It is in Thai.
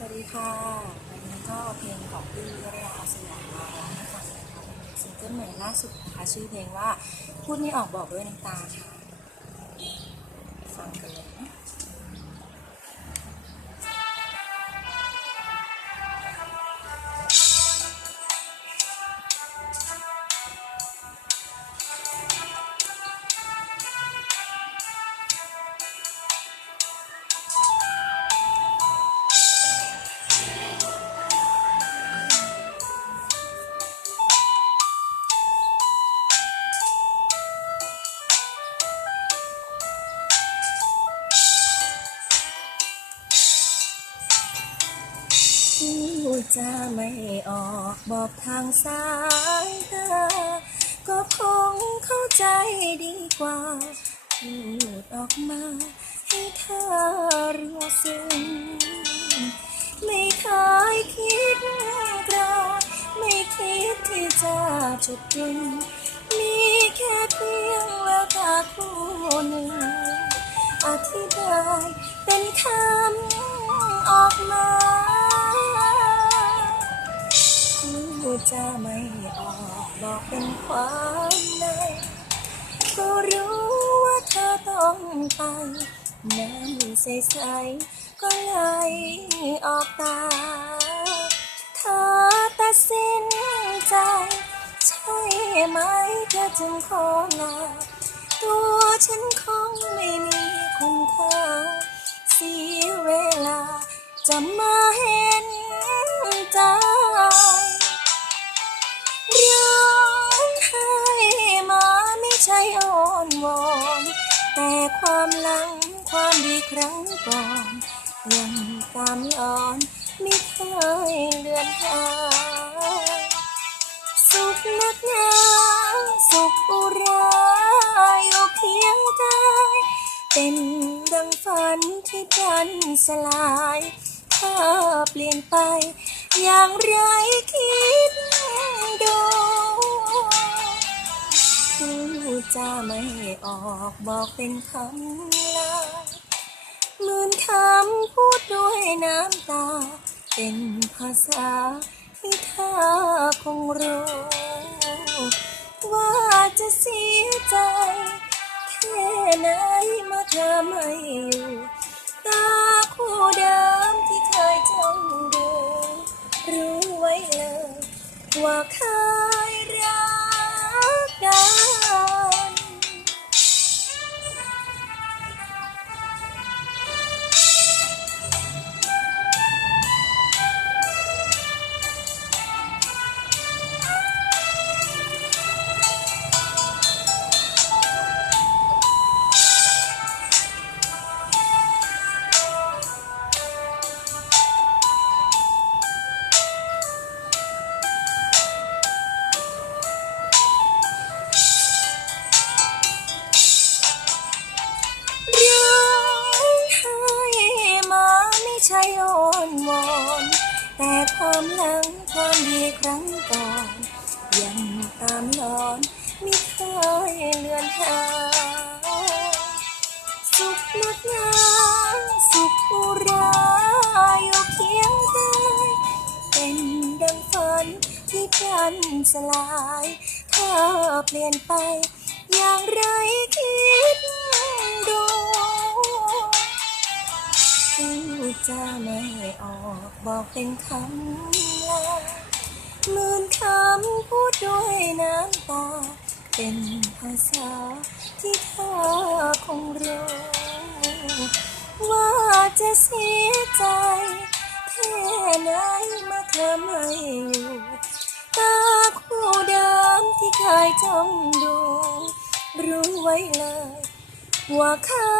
สวัสดีค่ะวันนี้ก็เพลงของพี่วราอาสยามมาร้องให้ฟังนะคะเป็นซิงเกิลใหม่ล่าสุดนะคะชื่อเพลงว่าพูดไม่ออกบอกด้วยน้ำตาค่ะ ฟังกันเลยนะ พูดจะไม่ออกบอกทางสายตาก็คงเข้าใจดีกว่า พูดออกมาให้เธอรู้ซึ้งไม่เคยคิดกราไม่คิดที่จะจุดดึงมีแค่เพียงแววตาคู่หนึ่งอธิบายเป็นคำออกมา จะไม่ออกบอกเป็นความในก็รู้ว่าเธอต้องไป น้ำใสๆก็ไหลออกตา เธอตัดสินใจ ใช่ไหมเธอจึงขอลาตัวฉันคงไม่มีคุณค่าเสียเวลาจะมาเห็น แต่ความหลังความดีครั้งก่อนยังตามย้อนไม่เคยเลือนหายสุขนักหนาสุขอุราอยู่เคียงกายเป็นดังฝันที่ดันสลายถ้าเปลี่ยนไปอย่างไรคิดดู จะไม่ออกบอกเป็นคำลาหมื่นคำพูดด้วยน้ำตา เป็นภาษาที่เธอคงรู้ ว่าจะเสียใจ แค่ไหนมื่อเธอไม่อยู่ตาคู่เดิมที่เคยจ้องดูรู้ไว้เลยว่าเคย ใช่อ้อนวอนแต่ความหลังความดีครั้งก่อน ยังตามหลอนไม่เคยเลือนหายสุขนักหนาสุขอุราอยู่เคียงกายเป็นดังฝันที่พันสลาย ถ้าเปลี่ยนไปอย่างไรคิด จะไม่ออกบอกเป็นคำลาหมื่นคำพูดด้วยน้ำตา เป็นภาษาที่เธอคงรู้ว่าจะเสียใจแค่ไหนเมื่อเธอไม่อยู่ตาคู่เดิมที่เคยจ้องดู รู้ไว้เลย ว่าเคย